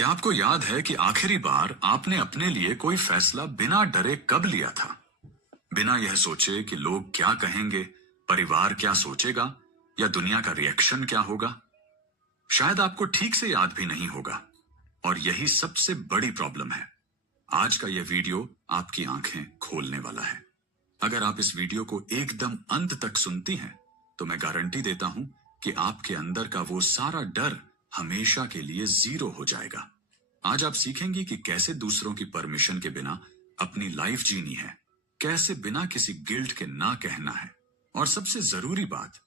क्या आपको याद है कि आखिरी बार आपने अपने लिए कोई फैसला बिना डरे कब लिया था? बिना यह सोचे कि लोग क्या कहेंगे, परिवार क्या सोचेगा या दुनिया का रिएक्शन क्या होगा। शायद आपको ठीक से याद भी नहीं होगा। और यही सबसे बड़ी प्रॉब्लम है। आज का यह वीडियो आपकी आंखें खोलने वाला है। अगर आप इस वीडियो को एकदम अंत तक सुनती हैं, तो मैं गारंटी देता हूं कि आपके अंदर का वो सारा डर हमेशा के लिए जीरो हो जाएगा। आज आप सीखेंगी कि कैसे दूसरों की परमिशन के बिना अपनी लाइफ जीनी है, कैसे बिना किसी गिल्ट के ना कहना है, और सबसे जरूरी बात,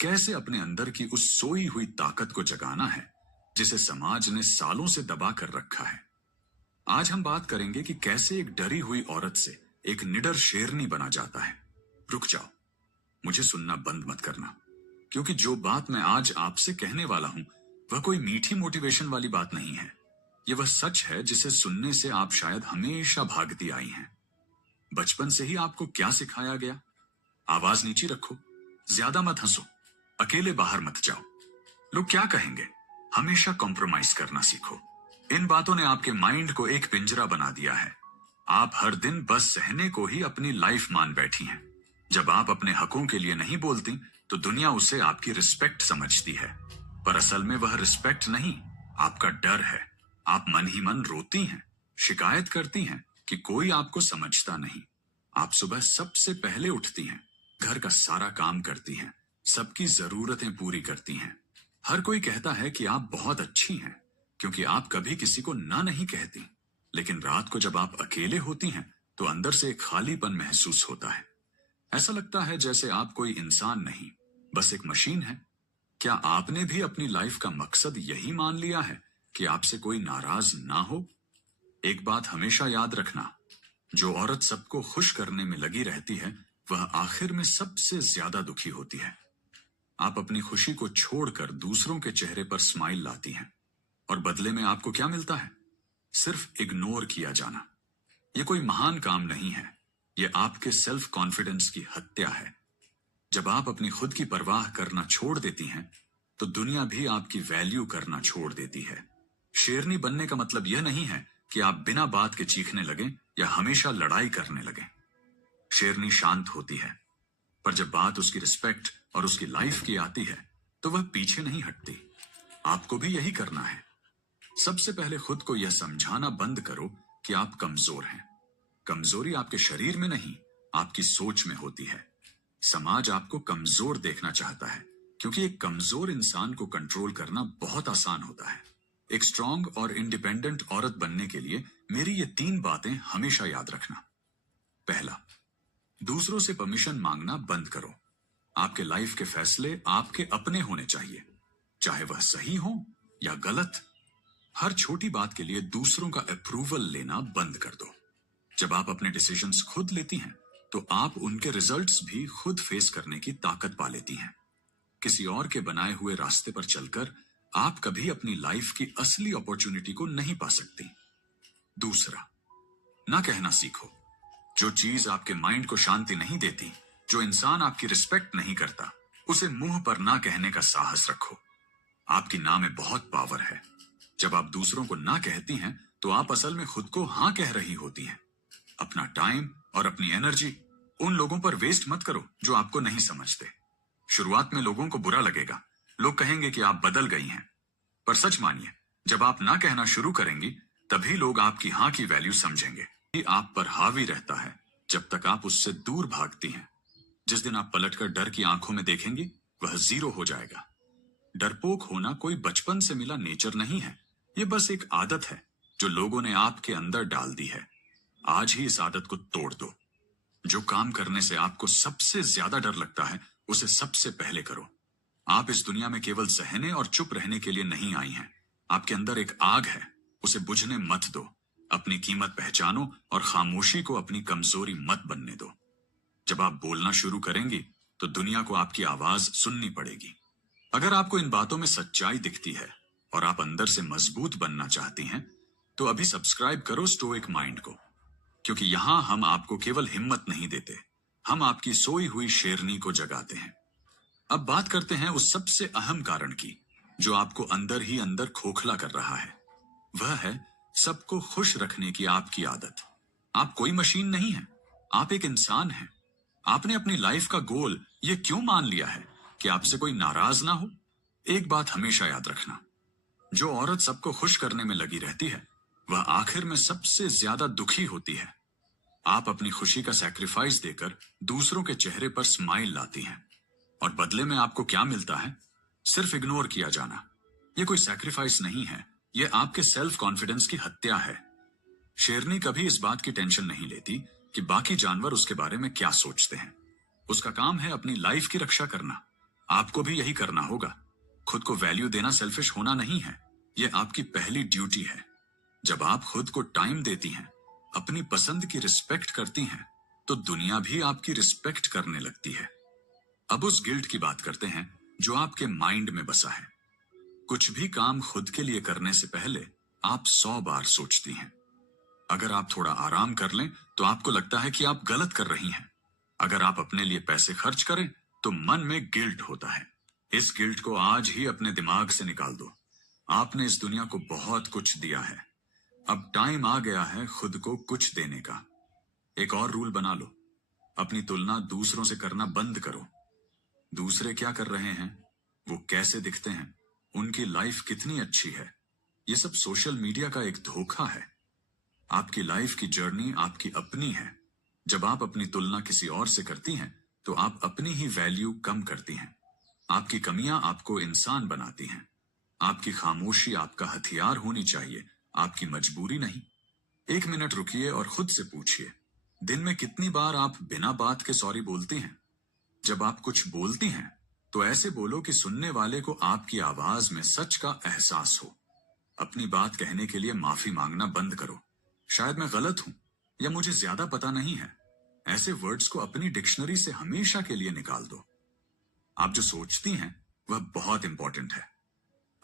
कैसे अपने अंदर की उस सोई हुई ताकत को जगाना है जिसे समाज ने सालों से दबा कर रखा है। आज हम बात करेंगे कि कैसे एक डरी हुई औरत से एक निडर शेरनी बना जाता है। रुक जाओ, मुझे सुनना बंद मत करना, क्योंकि जो बात मैं आज आपसे कहने वाला हूं वह कोई मीठी मोटिवेशन वाली बात नहीं है। यह वह सच है जिसे सुनने से आप शायद हमेशा भागती आई हैं। बचपन से ही आपको क्या सिखाया गया? आवाज नीची रखो, ज्यादा मत हंसो, अकेले बाहर मत जाओ, लोग क्या कहेंगे, हमेशा कॉम्प्रोमाइज करना सीखो। इन बातों ने आपके माइंड को एक पिंजरा बना दिया है। आप हर दिन बस सहने को ही अपनी लाइफ मान बैठी हैं। जब आप अपने हकों के लिए नहीं बोलती तो दुनिया उसे आपकी रिस्पेक्ट समझती है, पर असल में वह रिस्पेक्ट नहीं, आपका डर है। आप मन ही मन रोती हैं, शिकायत करती हैं कि कोई आपको समझता नहीं। आप सुबह सबसे पहले उठती हैं, घर का सारा काम करती हैं, सबकी जरूरतें पूरी करती हैं। हर कोई कहता है कि आप बहुत अच्छी हैं, क्योंकि आप कभी किसी को ना नहीं कहती। लेकिन रात को जब आप अकेले होती हैं तो अंदर से एक खालीपन महसूस होता है। ऐसा लगता है जैसे आप कोई इंसान नहीं, बस एक मशीन है। क्या आपने भी अपनी लाइफ का मकसद यही मान लिया है कि आपसे कोई नाराज ना हो? एक बात हमेशा याद रखना, जो औरत सबको खुश करने में लगी रहती है वह आखिर में सबसे ज्यादा दुखी होती है। आप अपनी खुशी को छोड़कर दूसरों के चेहरे पर स्माइल लाती हैं, और बदले में आपको क्या मिलता है? सिर्फ इग्नोर किया जाना। यह कोई महान काम नहीं है, यह आपके सेल्फ कॉन्फिडेंस की हत्या है। जब आप अपनी खुद की परवाह करना छोड़ देती हैं तो दुनिया भी आपकी वैल्यू करना छोड़ देती है। शेरनी बनने का मतलब यह नहीं है कि आप बिना बात के चीखने लगें या हमेशा लड़ाई करने लगें। शेरनी शांत होती है, पर जब बात उसकी रिस्पेक्ट और उसकी लाइफ की आती है तो वह पीछे नहीं हटती। आपको भी यही करना है। सबसे पहले खुद को यह समझाना बंद करो कि आप कमजोर हैं। कमजोरी आपके शरीर में नहीं, आपकी सोच में होती है। समाज आपको कमजोर देखना चाहता है, क्योंकि एक कमजोर इंसान को कंट्रोल करना बहुत आसान होता है। एक स्ट्रांग और इंडिपेंडेंट औरत बनने के लिए मेरी ये 3 बातें हमेशा याद रखना। पहला, दूसरों से परमिशन मांगना बंद करो। आपके लाइफ के फैसले आपके अपने होने चाहिए, चाहे वह सही हो या गलत। हर छोटी बात के लिए दूसरों का अप्रूवल लेना बंद कर दो। जब आप अपने डिसीजंस खुद लेती हैं तो आप उनके रिजल्ट्स भी खुद फेस करने की ताकत पा लेती हैं। किसी और के बनाए हुए रास्ते पर चलकर आप कभी अपनी लाइफ की असली अपॉर्चुनिटी को नहीं पा सकती। दूसरा, ना कहना सीखो। जो चीज आपके माइंड को शांति नहीं देती, जो इंसान आपकी रिस्पेक्ट नहीं करता, उसे मुंह पर ना कहने का साहस रखो। आपकी ना में बहुत पावर है। जब आप दूसरों को ना कहती हैं तो आप असल में खुद को हाँ कह रही होती हैं। अपना टाइम और अपनी एनर्जी उन लोगों पर वेस्ट मत करो जो आपको नहीं समझते। शुरुआत में लोगों को बुरा लगेगा, लोग कहेंगे कि आप बदल गई हैं, पर सच मानिए, जब आप ना कहना शुरू करेंगी तभी लोग आपकी हाँ की वैल्यू समझेंगे। ये आप पर हावी रहता है जब तक आप उससे दूर भागती हैं। जिस दिन आप पलटकर डर की आंखों में देखेंगी, वह जीरो हो जाएगा। डरपोक होना कोई बचपन से मिला नेचर नहीं है, यह बस एक आदत है जो लोगों ने आपके अंदर डाल दी है। आज ही इस आदत को तोड़ दो। जो काम करने से आपको सबसे ज्यादा डर लगता है उसे सबसे पहले करो। आप इस दुनिया में केवल सहने और चुप रहने के लिए नहीं आई हैं। आपके अंदर एक आग है, उसे बुझने मत दो। अपनी कीमत पहचानो और खामोशी को अपनी कमजोरी मत बनने दो। जब आप बोलना शुरू करेंगी तो दुनिया को आपकी आवाज सुननी पड़ेगी। अगर आपको इन बातों में सच्चाई दिखती है और आप अंदर से मजबूत बनना चाहती हैं, तो अभी सब्सक्राइब करो स्टोइक माइंड को, क्योंकि यहां हम आपको केवल हिम्मत नहीं देते, हम आपकी सोई हुई शेरनी को जगाते हैं। अब बात करते हैं उस सबसे अहम कारण की जो आपको अंदर ही अंदर खोखला कर रहा है। वह है सबको खुश रखने की आपकी आदत। आप कोई मशीन नहीं है, आप एक इंसान हैं। आपने अपनी लाइफ का गोल ये क्यों मान लिया है कि आपसे कोई नाराज ना हो? एक बात हमेशा याद रखना, जो औरत सबको खुश करने में लगी रहती है, वह आखिर में सबसे ज्यादा दुखी होती है। आप अपनी खुशी का सैक्रिफाइस देकर दूसरों के चेहरे पर स्माइल लाती हैं, और बदले में आपको क्या मिलता है? सिर्फ इग्नोर किया जाना। यह कोई सैक्रिफाइस नहीं है, यह आपके सेल्फ कॉन्फिडेंस की हत्या है। शेरनी कभी इस बात की टेंशन नहीं लेती कि बाकी जानवर उसके बारे में क्या सोचते हैं। उसका काम है अपनी लाइफ की रक्षा करना। आपको भी यही करना होगा। खुद को वैल्यू देना सेल्फिश होना नहीं है, यह आपकी पहली ड्यूटी है। जब आप खुद को टाइम देती हैं, अपनी पसंद की रिस्पेक्ट करती हैं, तो दुनिया भी आपकी रिस्पेक्ट करने लगती है। अब उस गिल्ट की बात करते हैं जो आपके माइंड में बसा है। कुछ भी काम खुद के लिए करने से पहले आप 100 बार सोचती हैं। अगर आप थोड़ा आराम कर लें तो आपको लगता है कि आप गलत कर रही हैं। अगर आप अपने लिए पैसे खर्च करें तो मन में गिल्ट होता है। इस गिल्ट को आज ही अपने दिमाग से निकाल दो। आपने इस दुनिया को बहुत कुछ दिया है, अब टाइम आ गया है खुद को कुछ देने का। एक और रूल बना लो, अपनी तुलना दूसरों से करना बंद करो। दूसरे क्या कर रहे हैं, वो कैसे दिखते हैं, उनकी लाइफ कितनी अच्छी है, ये सब सोशल मीडिया का एक धोखा है। आपकी लाइफ की जर्नी आपकी अपनी है। जब आप अपनी तुलना किसी और से करती हैं तो आप अपनी ही वैल्यू कम करती हैं। आपकी कमियां आपको इंसान बनाती हैं। आपकी खामोशी आपका हथियार होनी चाहिए, आपकी मजबूरी नहीं। 1 मिनट रुकिए और खुद से पूछिए, दिन में कितनी बार आप बिना बात के सॉरी बोलती हैं? जब आप कुछ बोलती हैं तो ऐसे बोलो कि सुनने वाले को आपकी आवाज में सच का एहसास हो। अपनी बात कहने के लिए माफी मांगना बंद करो। शायद मैं गलत हूं या मुझे ज्यादा पता नहीं है। ऐसे वर्ड्स को अपनी डिक्शनरी से हमेशा के लिए निकाल दो। आप जो सोचती हैं वह बहुत इंपॉर्टेंट है।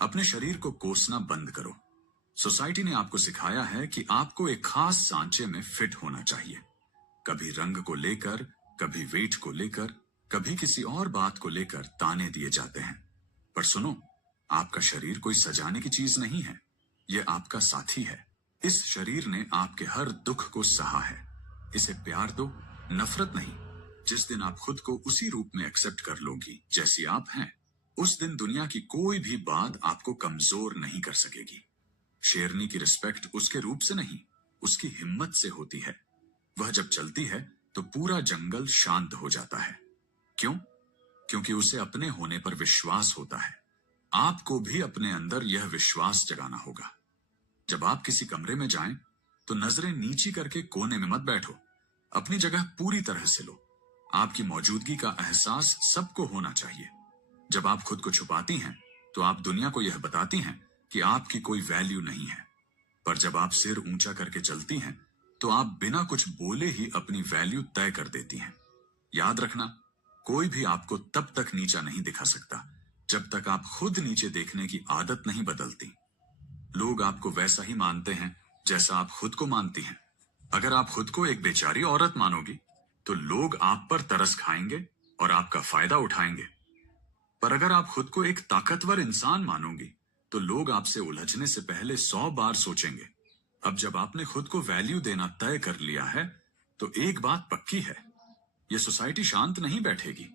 अपने शरीर को कोसना बंद करो। सोसाइटी ने आपको सिखाया है कि आपको एक खास सांचे में फिट होना चाहिए। कभी रंग को लेकर, कभी वेट को लेकर, कभी किसी और बात को लेकर ताने दिए जाते हैं। पर सुनो, आपका शरीर कोई सजाने की चीज नहीं है, यह आपका साथी है। इस शरीर ने आपके हर दुख को सहा है। इसे प्यार दो, नफरत नहीं। जिस दिन आप खुद को उसी रूप में एक्सेप्ट कर लोगी जैसी आप हैं, उस दिन दुनिया की कोई भी बात आपको कमजोर नहीं कर सकेगी। शेरनी की रिस्पेक्ट उसके रूप से नहीं, उसकी हिम्मत से होती है। वह जब चलती है तो पूरा जंगल शांत हो जाता है। क्यों? क्योंकि उसे अपने होने पर विश्वास होता है। आपको भी अपने अंदर यह विश्वास जगाना होगा। जब आप किसी कमरे में जाएं, तो नजरें नीची करके कोने में मत बैठो। अपनी जगह पूरी तरह से लो। आपकी मौजूदगी का एहसास सबको होना चाहिए। जब आप खुद को छुपाती हैं, तो आप दुनिया को यह बताती हैं कि आपकी कोई वैल्यू नहीं है। पर जब आप सिर ऊंचा करके चलती हैं, तो आप बिना कुछ बोले ही अपनी वैल्यू तय कर देती हैं। याद रखना, कोई भी आपको तब तक नीचा नहीं दिखा सकता जब तक आप खुद नीचे देखने की आदत नहीं बदलती। लोग आपको वैसा ही मानते हैं जैसा आप खुद को मानती हैं। अगर आप खुद को एक बेचारी औरत मानोगी, तो लोग आप पर तरस खाएंगे और आपका फायदा उठाएंगे। पर अगर आप खुद को एक ताकतवर इंसान मानोगी, तो लोग आपसे उलझने से पहले 100 बार सोचेंगे। अब जब आपने खुद को वैल्यू देना तय कर लिया है, तो एक बात पक्की है, यह सोसाइटी शांत नहीं बैठेगी।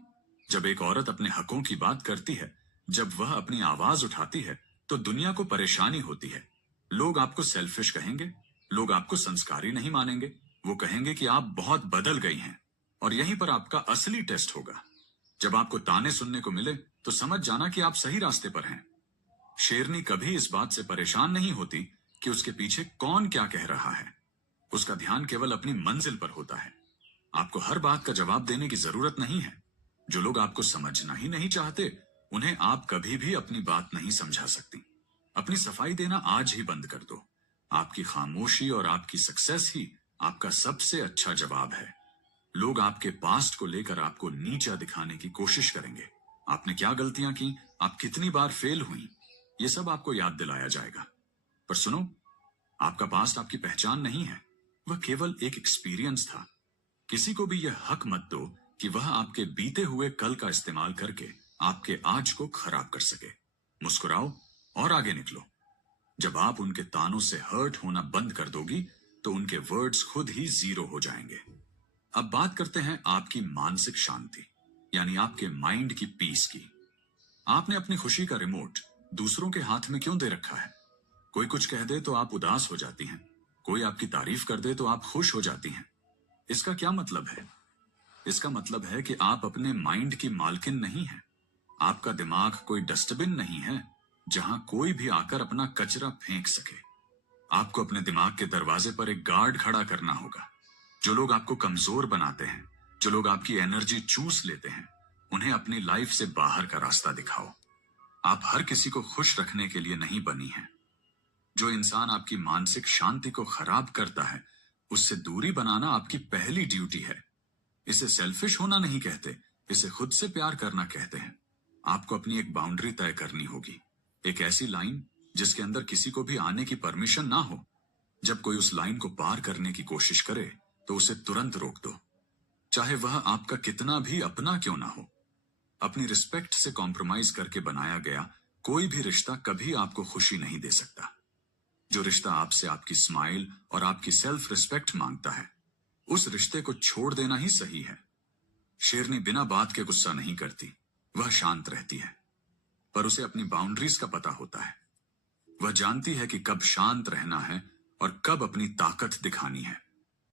जब एक औरत अपने हकों की बात करती है, जब वह अपनी आवाज उठाती है, तो दुनिया को परेशानी होती है। लोग आपको सेल्फिश कहेंगे, लोग आपको संस्कारी नहीं मानेंगे। वो कहेंगे कि आप बहुत बदल गई हैं, और यहीं पर आपका असली टेस्ट होगा। जब आपको ताने सुनने को मिले, तो समझ जाना कि आप सही रास्ते पर हैं। शेरनी कभी इस बात से परेशान नहीं होती कि उसके पीछे कौन क्या कह रहा है। उसका ध्यान केवल अपनी मंजिल पर होता है। आपको हर बात का जवाब देने की जरूरत नहीं है। जो लोग आपको समझना ही नहीं चाहते, उन्हें आप कभी भी अपनी बात नहीं समझा सकती। अपनी सफाई देना आज ही बंद कर दो। आपकी खामोशी और आपकी सक्सेस ही आपका सबसे अच्छा जवाब है। लोग आपके पास्ट को लेकर आपको नीचा दिखाने की कोशिश करेंगे। आपने क्या गलतियां की, आप कितनी बार फेल हुई, ये सब आपको याद दिलाया जाएगा। पर सुनो, आपका पास्ट आपकी पहचान नहीं है, वह केवल एक एक्सपीरियंस था। किसी को भी यह हक मत दो कि वह आपके बीते हुए कल का इस्तेमाल करके आपके आज को खराब कर सके। मुस्कुराओ और आगे निकलो। जब आप उनके तानों से हर्ट होना बंद कर दोगी तो उनके वर्ड्स खुद ही जीरो हो जाएंगे। अब बात करते हैं आपकी मानसिक शांति, यानी आपके माइंड की पीस की। आपने अपनी खुशी का रिमोट दूसरों के हाथ में क्यों दे रखा है? कोई कुछ कह दे तो आप उदास हो जाती हैं, कोई आपकी तारीफ कर दे तो आप खुश हो जाती हैं। इसका क्या मतलब है? इसका मतलब है कि आप अपने माइंड की मालकिन नहीं हैं। आपका दिमाग कोई डस्टबिन नहीं है जहां कोई भी आकर अपना कचरा फेंक सके। आपको अपने दिमाग के दरवाजे पर एक गार्ड खड़ा करना होगा। जो लोग आपको कमजोर बनाते हैं, जो लोग आपकी एनर्जी चूस लेते हैं, उन्हें अपनी लाइफ से बाहर का रास्ता दिखाओ। आप हर किसी को खुश रखने के लिए नहीं बनी हैं। जो इंसान आपकी मानसिक शांति को खराब करता है, उससे दूरी बनाना आपकी पहली ड्यूटी है। इसे सेल्फिश होना नहीं कहते, इसे खुद से प्यार करना कहते हैं। आपको अपनी एक बाउंड्री तय करनी होगी, एक ऐसी लाइन जिसके अंदर किसी को भी आने की परमिशन ना हो। जब कोई उस लाइन को पार करने की कोशिश करे तो उसे तुरंत रोक दो, चाहे वह आपका कितना भी अपना क्यों ना हो। अपनी रिस्पेक्ट से कॉम्प्रोमाइज करके बनाया गया कोई भी रिश्ता कभी आपको खुशी नहीं दे सकता। जो रिश्ता आपसे आपकी स्माइल और आपकी सेल्फ रिस्पेक्ट मांगता है, उस रिश्ते को छोड़ देना ही सही है। शेरनी बिना बात के गुस्सा नहीं करती, वह शांत रहती है, पर उसे अपनी बाउंड्रीज का पता होता है। वह जानती है कि कब शांत रहना है और कब अपनी ताकत दिखानी है।